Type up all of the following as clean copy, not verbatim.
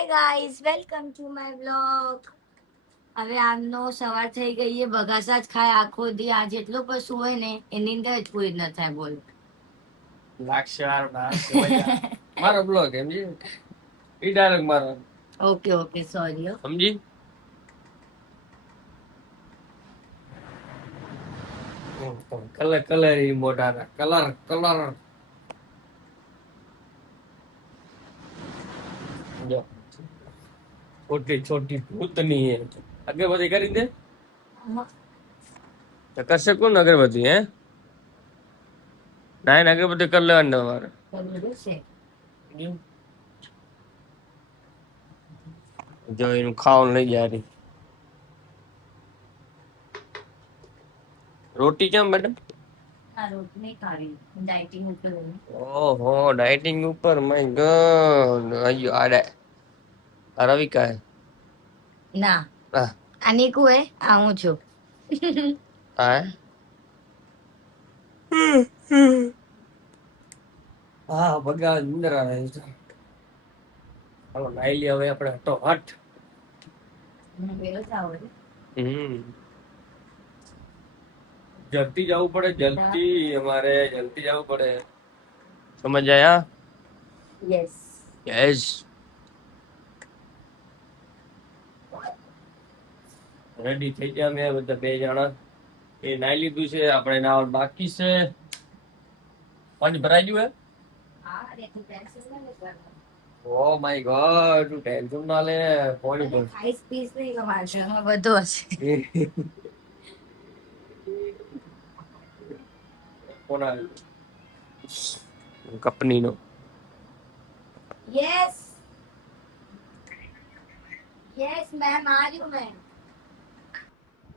Hi guys welcome to my blog. હવે આમનો સવાર થઈ ગઈ એ બગાસા જ ખાય આખો દી. આ જેટલો પશુ હોય ને એની અંદર જ પૂરી ન થાય. બોલ લાક્ષાર મારો બ્લોગ સમજી ઈ ડાયરેક્ટ મારો ઓકે ઓકે સોરી. સમજી કલર કલર ઈ મોટા કલર કલર જો છોટી છોટી ભૂતની હે અગરબત્તી કરી દે તો કરશે કોણ અગરબત્તી હે ના અગરબત્તી કરી લેવાની તમારે જો એનું ખાવાનું લઈ જાય રી. રોટી કેમ મેડમ? ઓહો ડાયટિંગ ઉપર માય ગોડ અయ్యో આડે રવિકા હે ના હા આ નીકુ હે, આ હું છું. હા હા ભગા અંદર આવે છે. હાલો નાઈ લે હવે આપણે હટો હટ. જલ્દી જવું પડે જલ્દી અમારે જલ્દી જવું પડે સમજ આયા યસ યસ રેડી થઈ ગયા મેં બધા બે જણા એ નાઈ લીધું છે આપણે નાવાનું બાકી છે પાણી ભરાઈ ગયું હે ઓ માય ગોડ તું ટેન્શન ના લે પાણી ભર ખાઈસ પીસ નહીં કે મારા ઘરમાં બધું હશે. કોના કંપની નો યસ યસ મેમ આ રહ્યું મેમ.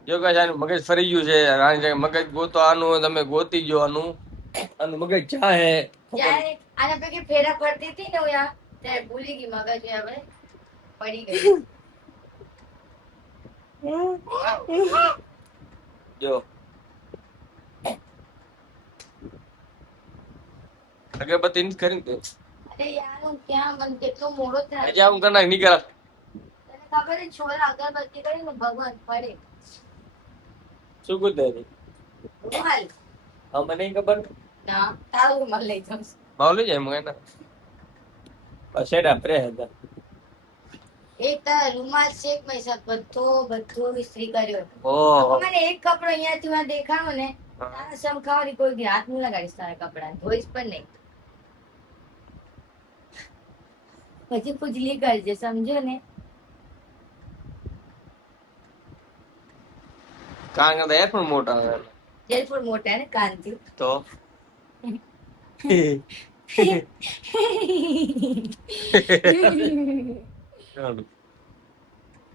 જો કે આનું મગજ ફરી ગયું છે રાણી મગજ ગોતો આનું તમે ગોતી ગયો આનું મગજ ચા હે જ્યારે આના પૈકી ફેરા પડતી હતી ને હું ત્યારે ભૂલી ગઈ મગજ હવે પડી ગઈ. જો અગરબત્તી નથી કરી ને અરે યાર હું ક્યાં મને કેટલો મોડો થાય. આજે હું કરના નીકળ તને ખબર છે છોરા અગરબત્તી કરીને ભગવાન પડે શું કુદે રૂમાલ. હા મને ખબર ના તારું રૂમાલ લઈ જાઉં. ભાવ લઈ જાય મને બસ એડા પ્રે હતા એક રૂમાલ શેક મેં બધો ઇસ્ત્રી કર્યો. ઓહો મને એક કપડો અહીંયાથી માં દેખાણો ને તારા સમખાવાની કોઈ દી હાથ નહીં લગાડીશ તારા કપડા ધોઈશ પણ નહીં. પછી ખુજલી કરજે સમજો ને. કાન કરતા એ પણ મોટા આવે જેલપુર મોટા ને કાનથી તો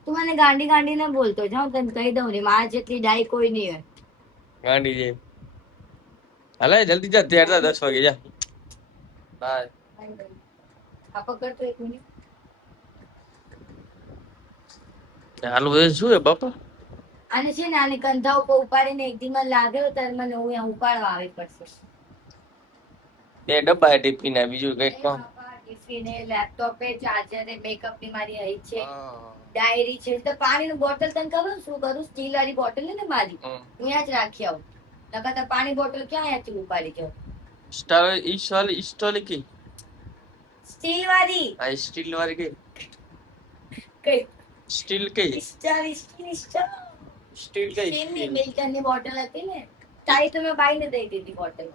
તું મને ગાંડી ગાંડી ના બોલતો જાઉં તને કહી દઉં ને મારા જેટલી ડાઈ કોઈ નહીં હોય. ગાંડી છે હાલે જલ્દી જા તૈયાર થા 10 વાગે જા બાય આ પકડ તો એક મિનિટ. હાલો એ શું હે બાપા આને છે ને આને કંધા ઉપર ઉપાડીને એક દી મને લાગ્યો ત્યારે મને હું અહીંયા ઉપાડવા આવી પડશે. બે ડબ્બા હે ટિફિન ના બીજું કઈક કોણ ટિફિન લેપટોપ ચાર્જર મેકઅપ ની મારી અહીં છે ડાયરી છે તો પાણીનું બોટલ તને ખબર શું કરું સ્ટીલ વાળી બોટલ ને મારી અહીંયા જ રાખી આવું નકર પાણી બોટલ ક્યાં અહીંયાથી ઉપાડી જાઉં. સ્ટોલ કી સ્ટીલ વાળી આ સ્ટીલ વાળી કઈ કઈ સ્ટીલ કઈ સ્ટીલ કઈ સ્ટીલની મિલ્ટન ની બોટલ હતી ને તારી તો મેં બાઈને દઈ દીધી બોટલ.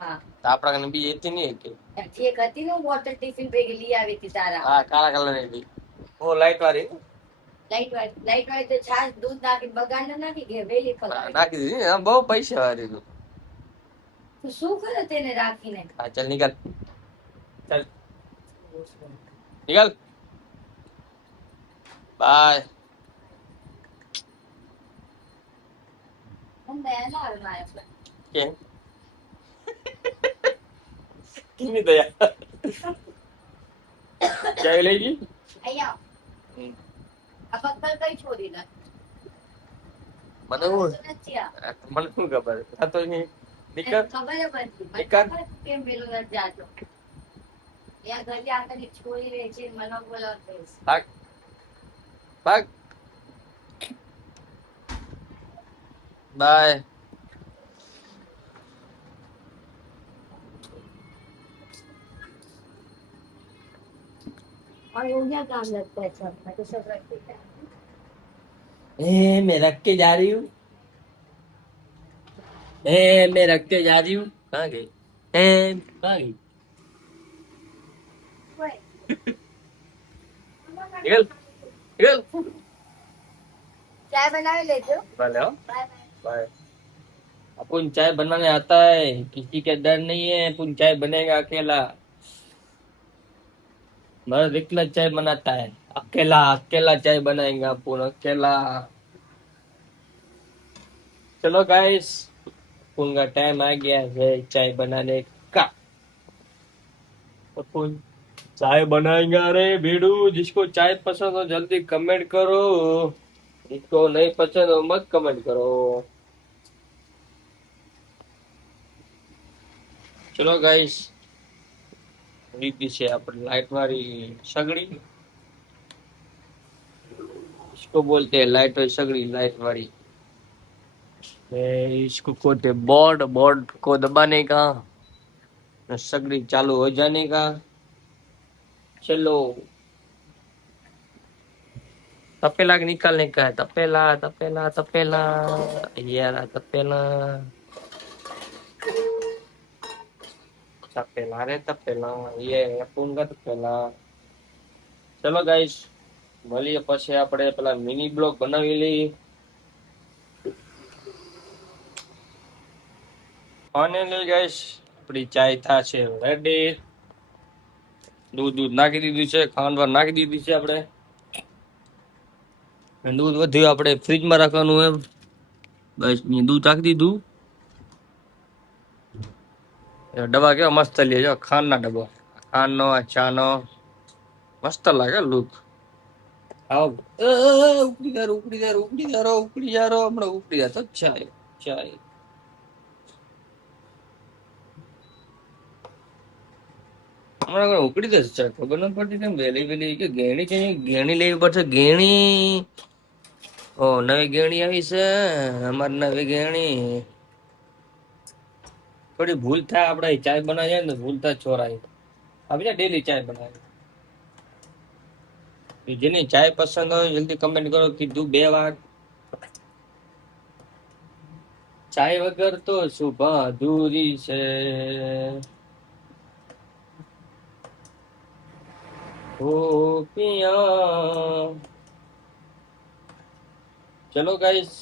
હા તો આપણા કને બી હતી નહીં કે પછી એક હતી ને બોટલ ટિફિન ભેગી લઈ આવી હતી તારા. હા કાળા કલર ની હતી ઓ લાઈટ વાળી લાઈટ વાળી તો છાશ દૂધ નાખી બગાડ ન નાખી કે વેલી પગાડ નાખી દીધી હા બહુ પૈસા વાળી તું તું શું કરે તેને રાખીને. હા ચાલ નીકળ ચાલ નીકળ બાય કેમ કિની દયા ચાય લઈ ગઈ અહીંયા આ પત્તર કઈ છોડી ના મને હું મને શું ખબર આ તો નહીં નીકળ ખબર નીકળ કેમ પેલું નથી જાતો ત્યાં ઘરે આગળ એક છોરી રહે છે, મને બોલાવતો હશે. ભાગ ભાગ બાય. और वो क्या काम लगता है सब, मैं तो सब रखती हूँ. मैं रख के जा रही हूँ. मैं रख के जा रही हूँ. कहाँ गई? कहाँ गई? निकल निकल. चाय बनावे लेते हो? भले हो. Bye bye. बाय. अपन चाय बनाने आता है, किसी का डर नहीं है. अपन चाय बनेगा अकेला. मर्द अकेला चाय बनाता है. अकेला अकेला चाय बनाएगा अपन अकेला. चलो गाइस, अपन का टाइम आ गया है चाय बनाने का. अपन चाय बनाएंगे. अरे भेड़ू, जिसको चाय पसंद हो जल्दी कमेंट करो, जिसको नहीं पसंद हो मत कमेंट करो. चलो गाइस, रीति से अपन लाइट वाली सगड़ी, इसको बोलते हैं लाइट वाली सगड़ी. लाइट वाली इसको कहते हैं बोर्ड. बोर्ड को दबाने का, सगड़ी चालू हो जाने का. चलो, तपेला निकालने का है. तपेला तपेला तपेला, यार तपेला तपेला रे तपेला, ये अपन का तपेला. चलो गाइस, મળીએ પછી આપણે પેલા મિની બ્લોક બનાવી લઈએ. ફાઇનલી ગાઈસ, આપણી ચાય થાશે રેડી. દૂધ નાખી દીધું છે, ખાંડ નાખી દીધી છે આપણે. દૂધ વધ્યું આપણે ફ્રીજમાં રાખવાનું એમ. બસ દૂધ નાખી દીધું. ડબ્બા કેવા મસ્ત લે જો, ખાંડના ડબ્બા. ખાંડનો ચાનો મસ્ત લાગે લુક. આવો ઉપડી જારો ઉપડી જારો ઉપડી જારો ઉપડી જારો, હમણાં ઉપડી જતો ચાય ચાય. હમણાં ઉકળી જશે ચાય, ખબર નથી પડતી કેમ વહેલી વહેલી. કે ગેણી છે, ગેણી લેવી પડશે. ગેણી, ઓ નવી ગેણી આવી છે અમારે. નવી ગેણી. થોડી ભૂલ થાય આપણે ચાય બનાવીએ ને, ભૂલ થાય છોરાય. આપણે ડેલી ચાય બનાવી. જેની ચાય પસંદ હોય જલ્દી કમેન્ટ કરો. કીધું 2 વાર. ચાય વગર તો શુભા અધૂરી છે. ઓ પિયા. ચલો ગાઈસ,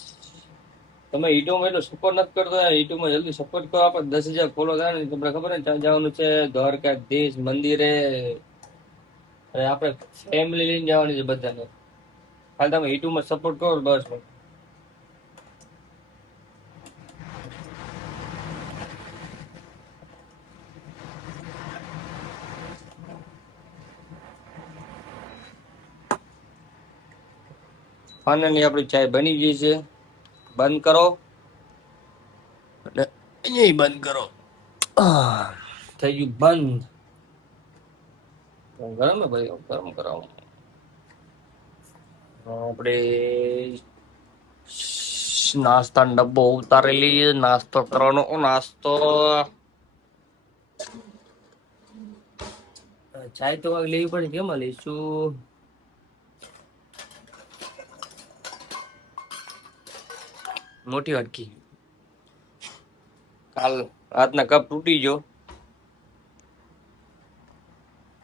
તમે યુટ્યુબમાં એટલો સપોર્ટ નથી કરતો. યુટ્યુબમાં જલ્દી સપોર્ટ કરો. આપણે 10,000 ફોલો થાય ને, તમને ખબર ને ત્યાં જવાનું છે દ્વારકાધીશ મંદિરે. અને આપણે ફેમિલી લઈને જવાની છે બધાને. ખાલી તમે યુટ્યુબમાં સપોર્ટ કરો બસ. ફાઇનલી આપણી ચાય બની ગઈ છે. બંધ કરો અને અહીંયા બંધ કરો. થઈ ગયું બંધ. ગરમ ને ભાઈ, ગરમ કરાવો. આપણે નાસ્તાનો ડબ્બો ઉતારી લઈએ. નાસ્તો કરવાનો. નાસ્તો ચાય તો લેવી પડે. કેમાં લઈશું? મોટી વાટકી. કાલ રાતના કપ તૂટી ગયો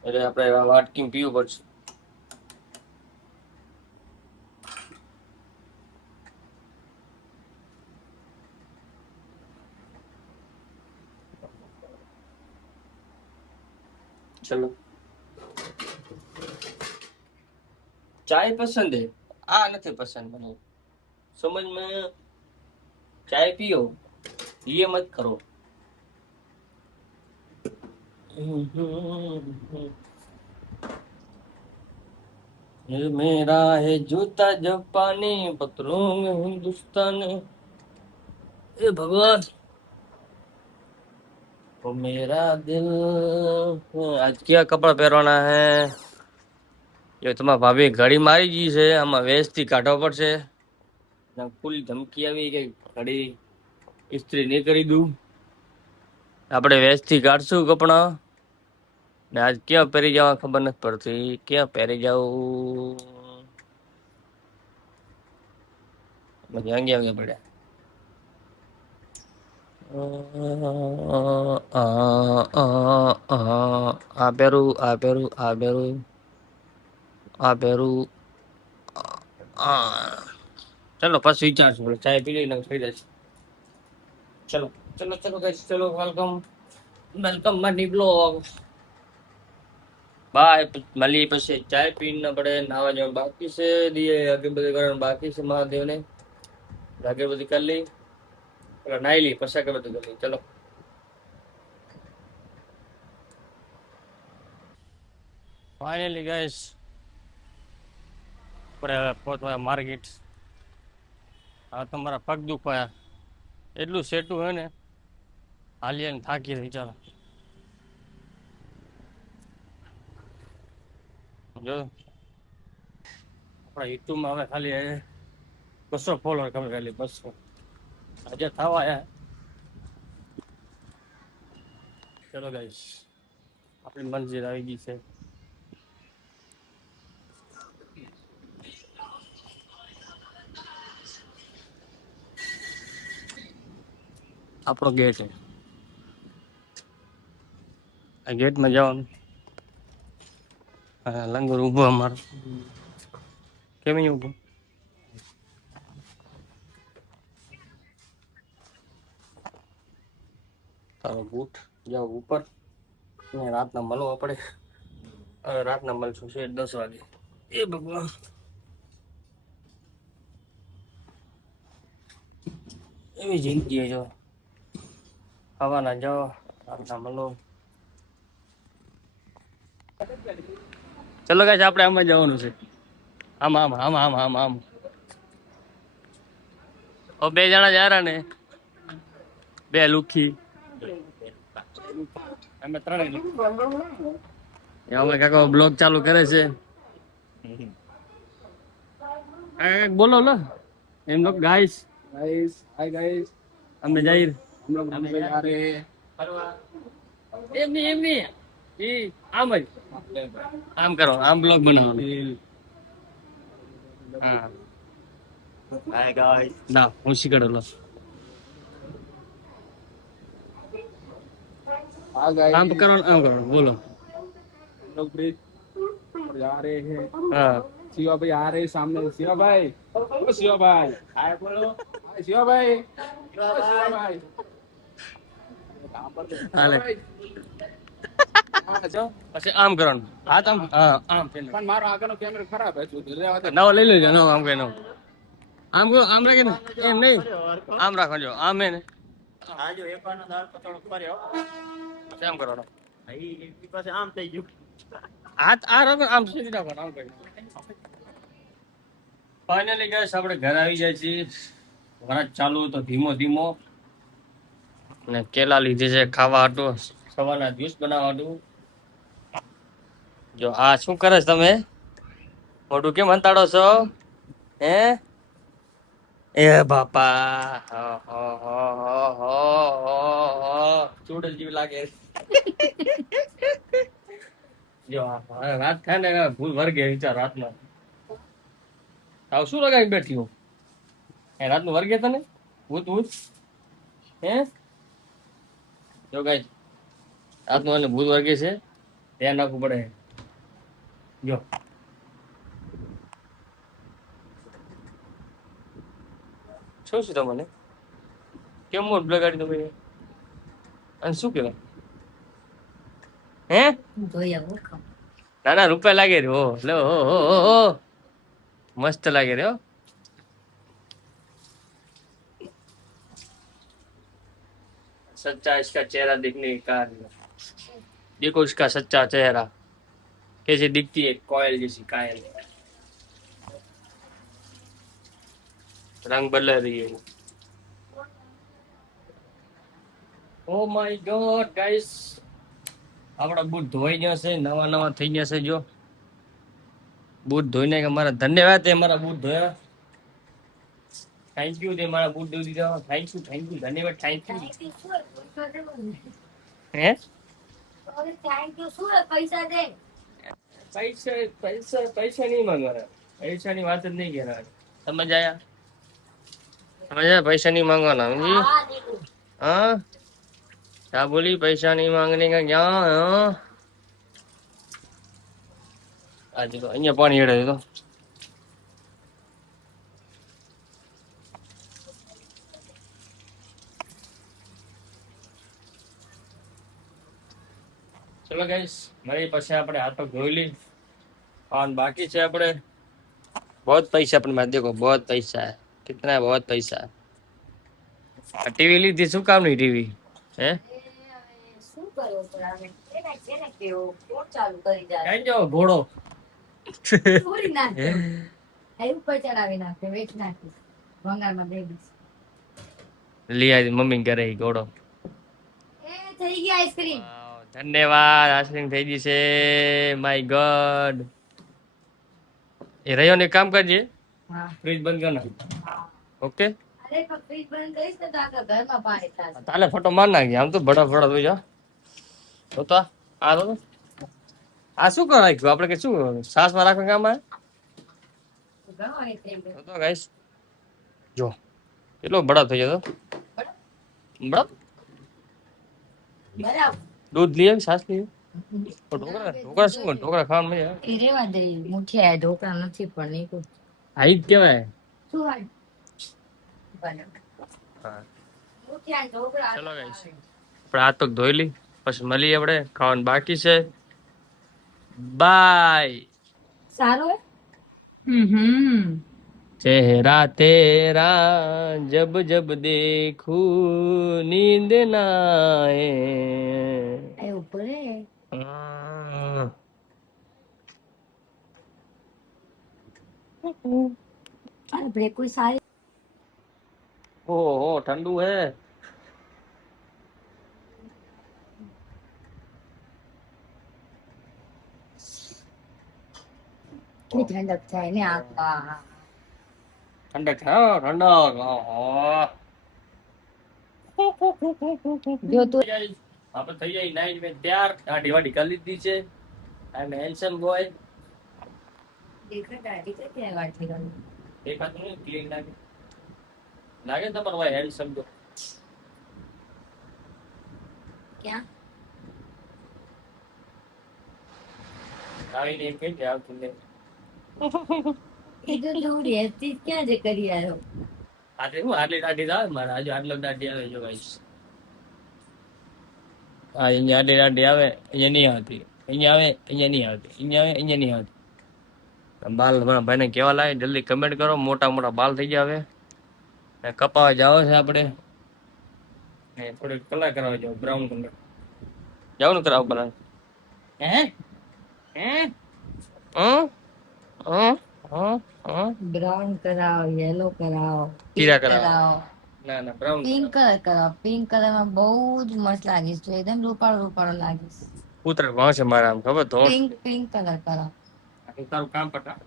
એટલે આપણે વાટકી પીવું પડશે. ચલો, ચાય પસંદ હે, આ નથી પસંદ મને. સમજમાં? ચાય પીઓ, ये मत करो. ये मेरा है जूता जापानी, पतलून हिंदुस्तानी. ए भगवान, ઓ મેરા દિલ, આજ ક્યાં કપડા પહેરવાના હે? જો તમારા ભાભી ઘડી મારી ગઈ છે, આમાં વેસ્ટથી કાઢવા પડશે. ફૂલ ધમકી આવી કે ઘડી ઇસ્ત્રી નહીં કરી દઉં. આપણે વેસ્ટથી કાઢશું કપડા. ને આજ ક્યાં પહેરી જવા ખબર નથી પડતી, ક્યાં પહેરી જાઉં. વાંગે વાંગે પડ્યા. આ પહેરું, આ પહેરું, આ પહેરું, આ પહેરું. ચલો પછી વિચારશું, ચાય પી લઈને થઈ જશે. ચલો ચલો ચલો ગાઈસ, ચલો welcome welcome my blog. Bye, મળીએ પછી ચાય પીને આપણે નાવા જવાનું બાકી છે, દીએ અગરબત્તી કરવાનું બાકી છે મહાદેવને. અગરબત્તી કરી લઈ, નાઈ લઈ પછી અગરબત્તી કરી લઈ. ચલો ફાઇનલી ગાઈસ આપણે પહોંચવા માર્કેટ. હવે તમારા પગ દુખાયા, એટલું સેટું હોય ને હાલીને થાકી રહી. ચાલો જો આપણા યુટ્યુબમાં હવે ખાલી 200 ફોલોઅર કમે, ખાલી 200 આજે થવા આયા. ચલો ગાઈસ આપણી મંજિલ આવી ગઈ છે. આપણો ગેટ છે, આ ગેટમાં જવાનું. લંગર ઊભો અમારો, કેમ અહીં ઊભો? તારો બૂટ જાઓ ઉપર ને રાતના મળવા પડે. રાતના મળશું છે 10 વાગે. એ ભગવાન, એવી જિંદગી જો ખાવાના જાઓ રાતના મળો. ચલો ગાઈસ આપણે આમાં જવાનું છે, આમ આમ આમ આમ આમ આમ. ઓ 2 જણા જા રહ્યા ને, 2 લુખી, અમે 3 અમે કાકા બ્લોગ ચાલુ કરે છે. બોલો લો એમ લોકો. ગાઈસ गाइस हाय गाइस અમે જઈ हम लोग घूमने जा रहे हैं એમની એમની એ આમ જ આમ કરો, આમ બ્લોગ બનાવવાનો. હા हाय गाइस ના હું શીખડો લો. हाय गाइस આમ કરો, આમ કરો, બોલો. हम लोग ब्रिज पर जा रहे हैं હા शिवा भाई आ रहे हैं सामने शिवा भाई ओ शिवा भाई हाय बोलो हाय शिवा भाई ओ शिवा भाई कहां पर थे? शिवा हाले. भाई हाँ, જો પછી આમ કરવાનું, હાથ આમ, હા આમ ફેરનો. પણ મારો આગળનો કેમેરો ખરાબ હે તું રહેવા દે નવો લઈ લેજો, નવો આમ કઈ નવો. આમ કરો, આમ રાખે ને એમ નહીં, આમ રાખો. જો આમ હે ને આ જો એકવાનો દાળ પતળો કર્યો પછી આમ કરવાનો. ઈ પાસે આમ થઈ ગયું હાથ આ રાખો, આમ સીધી રાખો, આમ કઈ. ફાઇનલી ગાઈસ આપણે ઘર આવી જાય છીએ. વરસાદ ચાલુ તો ધીમો ધીમો. ને કેલા લીધે છે ખાવા હાટું, સવારના જ્યુસ બનાવવા હાટું. જો આ શું કરે છે તમે? મોઢું કેમ અંતાડો છો હે? એ બાપા, ચૂડલ જેવી લાગે. જો રાત થાય ને ભૂલ વર્ગે વિચાર રાતનો. આવ શું લગાવી બેઠી હું? એ રાતનું વર્ગે તને ભૂત ભૂત હે? જો ગાઈસ રાતનું એને ભૂત વર્ગે છે, ધ્યાન રાખવું પડે. જો શું છે તમને કેમ મોઢ લગાડી દો ભાઈ? અને શું કહેવાય હે? જોઈ આવું ખાવ. ના ના રૂપિયા લાગે રે. ઓ લે, ઓ મસ્ત લાગે રે. सच्चा इसका चेहरा दिखने का, देखो इसका सच्चा चेहरा कैसे दिखती है, कोयल जैसी कायल, रंग बदल रही है. ઓ માય ગોડ ગાઈસ, આપણા બૂટ ધોઈ ગયા છે, નવા નવા થઈ ગયા છે. જો બૂટ ધોઈને કે મારા ધન્યવાદ, તે મારા બૂટ ધોયા. થેન્ક યુ, તે મારા બૂટ ધોઈ દીધા. થેન્ક યુ, ધન્યવાદ, થેન્ક યુ. Thank you, શું હોય? પૈસા દેવાનું ને. હે અરે thank you, શું હોય? પૈસા દે. પૈસા પૈસા પૈસા નહીં માંગવાના, પૈસાની વાત જ નહીં કરવાની. સમજ આયા? સમજ આયા? પૈસા નહીં માંગવાના, સમજી? હા, દીકુ. हाँ क्या बोली? पैसा नहीं मांगने का क्या? हाँ आज तो અહીંયા પાણી હેડે તો ચલો ગાઈસ, મારી પાસે આપણે હાથ પગ ધોઈ લી, और बाकी से આપણે बहुत पैसा अपने में देखो, बहुत पैसा है, कितना है, बहुत पैसा है. टीवी ली थी, શું કામની ટીવી? હે એ હવે શું કરવો પડે હવે? એને કેવો કોણ ચાલુ કરી જાય? કઈ જાવ ઘોડો છોડી નાખે. એ ઉપર ચડાવી નાખે, વેચી નાખીશ. ભંગારમાં દઈ દઈશ. લઈ આવી મમ્મી ઘરે ઈ ઘોડો. એ થઈ ગઈ આઈસ્ક્રીમ. વાવ, ધન્યવાદ, આઈસ્ક્રીમ થઈ ગઈ છે. My God. એ રહ્યો ને, કામ કરજે, હા. ફ્રીજ બંધ કર નાખ. હા. ઓકે, અરે પણ ફ્રીજ બંધ કરીશ ને તો આખા ઘરમાં પાણી થશે. તાલે ફોટો માર નાખી. આમ તો બડા ફોટા થઈ જા તો આ તો આ શું કર રાખ્યું આપણે? કે શું સાસ માં રાખવા કામ આવે? ઘણો આઈસ્ક્રીમ છે. તો ગાઈસ જો કેટલો બડા થઈ જતો. બડા બરાબર. દૂધ લઈ આવી, સાસ લઈ આવી. તો ઢોકળા ઢોકળા શું કરે? ઢોકળા ખાવાનું મજા આવે. એ રેવા દે, મુઠિયા ઢોકળા નથી પણ નીકળ. આ ઈ જ કહેવાય. શું હાલ? બરાબર. હા મુઠિયા ઢોકળા. ચલો ગાઈસ, આપણે હાથ પગ ધોઈ લી, પછી મળીએ. આપણે ખાવાનું બાકી છે. બાય. સારો હે? चेहरा तेरा जब जब देखूं नींद ना आए. એ ઉપર હે. અરે બ્રેક કોઈ સારી ओहो ठंडू है. કેટલી ઠંડક થાય ને આખા. ठंडक है, ठंडक. ओहो જો તું આપણે થઈ જાય નાઈટ में तैयार. દાઢી વાઢી કરી લીધી છે. આઈ એમ હેન્ડસમ બોય. દેખાતા હતી કે વાત થઈ ગઈ. દેખાતું નહીં, ક્લીન લાગે. લાગે તમારો ભાઈ હેન્ડસમ તો. ક્યાં આવી નહીં કે આવતું નહીં. એ તો દૂરી હતી, ક્યાં જે કરી આવ્યો? આટલી હું આટલી દાઢી આવે મારે? આજે આટલો દાઢી આવે જો ગાઈસ. હા, અહીંયા આટલી દાઢી આવે, અહીંયા નહીં આવતી. અહીંયા આવે, અહીંયા નહીં આવતી. અહીંયા આવે, અહીંયા નહીં આવતી. બાલ મારા ભાઈને કેવા લાગે જલ્દી કમેન્ટ કરો. મોટા મોટા બાલ થઈ ગયા હવે. ને કપાવા જાવ છે આપણે. ને થોડીક કલર કરાવવા જાવ, બ્રાઉન કલર. જાવ ને કરાવ કલર. હે હે બ્રાઉન કરાવો, યેલો કરાવો, પીળા pink કરાવો. ના ના, બ્રાઉન. પિંક કલર કરાવો. પિંક કલર માં બહુ જ મસ્ત લાગીશ તો, એકદમ રૂપાળો રૂપાળો લાગીશ. પુત્ર વાંચે મારા આમ ખબર તો. પિંક કલર કરાવો. તારું કામ પટા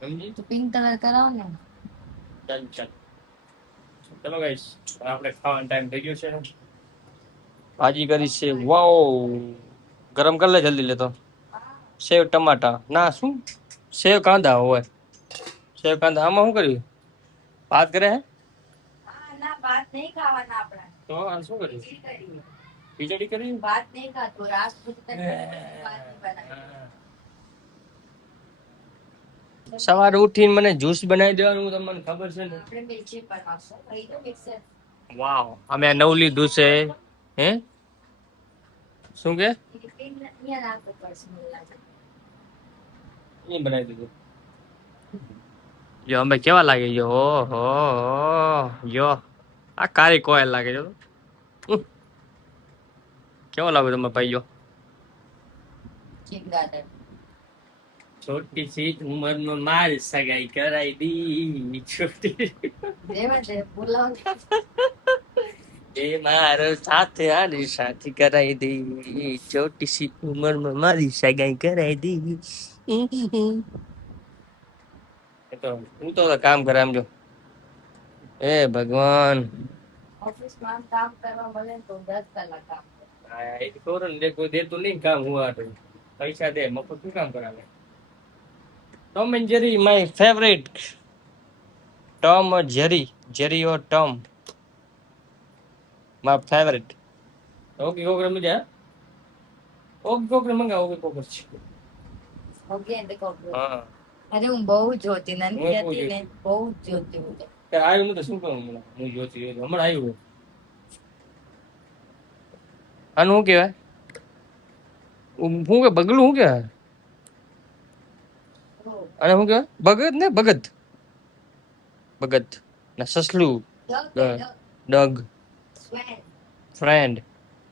સમજી. તો પિંક કલર કરાવો ને. ચાલ ચાલ. ચલો ગાઈસ, આપણે ખાવાનો ટાઈમ થઈ ગયો છે. ભાજી કરી છે. વાવ, ગરમ કરી લે જલ્દી. લેતો સેવ ટમાટા ના, શું સેવ કાંદા હોય. સેવ કાંદા આમાં શું કર્યું? ભાત કરે હે? ના, ભાત નહીં ખાવાના આપણા. તો આ શું કર્યું? ખીચડી. ખીચડી કરી. ભાત નહીં ખાતો, રાત સુધી સવારે ઉઠીને મને જ્યુસ બનાવી દેવાનું તમને ખબર છે ને. આપણે મિલ્કશેક બનાવશું. અહીં તો મિક્સર. વાવ, અમે આ નવું લીધું છે. હે શું કે? અહીંયા રાખવું પડશે મને લાગે. એ બનાવી દીધું. જો અમે કેવા લાગે? જો ઓહો, જો આ કારી કોયલ લાગે. જો કેવો લાગે તમે ભાઈ? જો ચિંગાદર. छोटी सी उम्र में माल सगाई कराई दी. छोटी રેવા દે, બોલાવો ને. એ મારો સાથે આની સાથી કરાઈ દી છોટી સી ઉંમરમાં મારી સગાઈ કરાઈ દી એ તો હું તો કામ કરે આમ જો એ ભગવાન ઓફિસમાં કામ કરવા મળે ને તો 10 કલાક કામ કરે. આ એ તો ને કોઈ દેતું નહીં કામ હું આ તો પૈસા દે મફત શું કામ કરાવે Tom and Jerry my favourite Tom or Jerry Jerry or Tom my favourite okay કોકરે મજા ઓકે કોકરે મંગાવો ઓકે કોકર છે ઓકે એટલે કોકરો. હા અરે હું બહુ જોતી નાની હું બહુ હતી ને બહુ જ જોતી હું તો. તે આવ્યું નથી શું કહું હું જોતી હોય તો. હમણાં આવ્યું આનું શું કહેવાય શું કે બગલું શું કહેવાય અને શું કહેવાય ભગત ને ભગત ભગત ને સસલું ડગ સ્વેન. ફ્રેન્ડ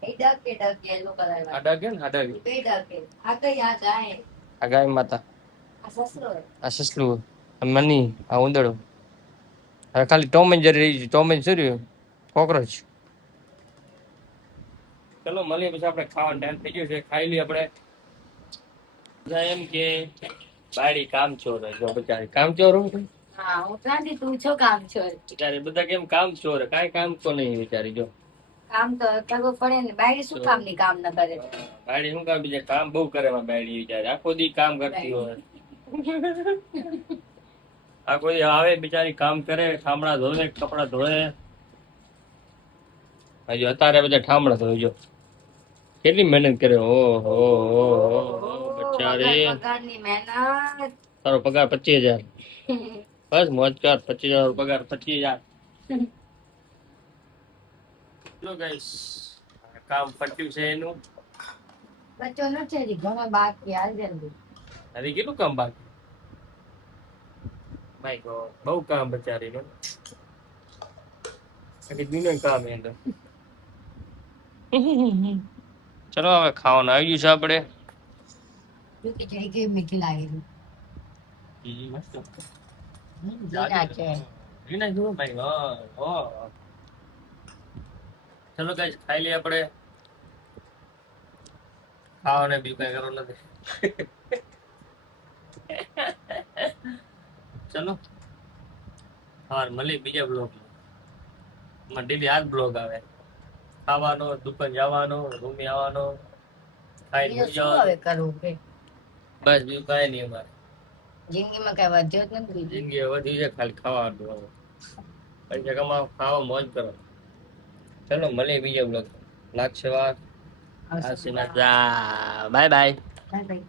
એ ડગ કે ડગ yellow colour આ વાળો. ડગ હે ને આ ડગ એ ડગ કે. આ કઈ આ જાય. આ ગાય માતા આ સસલો હે. આ સસલું આ મની આ ઉંદરડો હવે ખાલી ટોમ એન્ડ જેરી રહી છે ટોમ એન્ડ જેરી કોકરોચ ચલો મળીએ પછી આપણે ખાવાનો ટાઈમ થઈ ગયો છે ખાઈ લઈએ આપણે બધા એમ કે બાયડી કામચોર હે. જો બચારી કામચોર હું હા હું ક્યાંથી તું છો કામ છો. બિચારી બધા કેમ કામચોર હે? કાંઈ કામ તો નહીં બિચારી જો કામ તો કરવું પડે ને બાયડી શું કામ ની કામ ન કરે. બાયડી શું કામ બીજા કામ બહુ કરે એમાં બાયડી બિચારી આખો દી કામ કરતી હોય આખો દી આવે બિચારી કામ કરે ઠામડા ધોવે કપડા ધોવે હજુ અત્યારે બધા ઠામડા ધોવે જો કેટલી મહેનત કરે ઓહો બચારી પગારની મહેનત. તારો પગાર 25,000 બસ મોજ કર 25,000 પગાર 25,000 ચલો ગાઈસ કામ પટ્યું છે એનું બચ્ચો નથી હજી ઘણો બાકી હાલ જલ્દી. હજી કેટલું કામ બાકી માય ગોડ બહુ કામ બચારીનું આખી દુનિયાનું કામ એ અંદર ચલો હવે ખાવાનું આવી ગયું છે આપણે જો કે જઈ કેવી મીઠી લાગે છે. મસ્ત જીરા છે. રીના જુઓ ભાઈ ચલો ગાઈસ ખાઈ લઈએ આપણે ખાવાને બીજું કઈ કરવું નથી ચલો હા મળી બીજા બ્લોગ માં ડેલી આ જ બ્લોગ આવે ખાવાનો દુકાન જવાનો રૂમે આવવાનો ખાઈ બીજું લઈ શું જવાનો હવે કરવું કે બસ બીજું કઈ નહીં અમારે જિંદગીમાં કઈ વધ્યો જ નથી બીજું. જિંદગી વધી છે ખાલી ખાવાનું પૈસા કમાવો ખાવા મોજ કરો ચલો મળીએ બીજા બ્લોગ લાગશે વાર બાય બાય બાય બાય.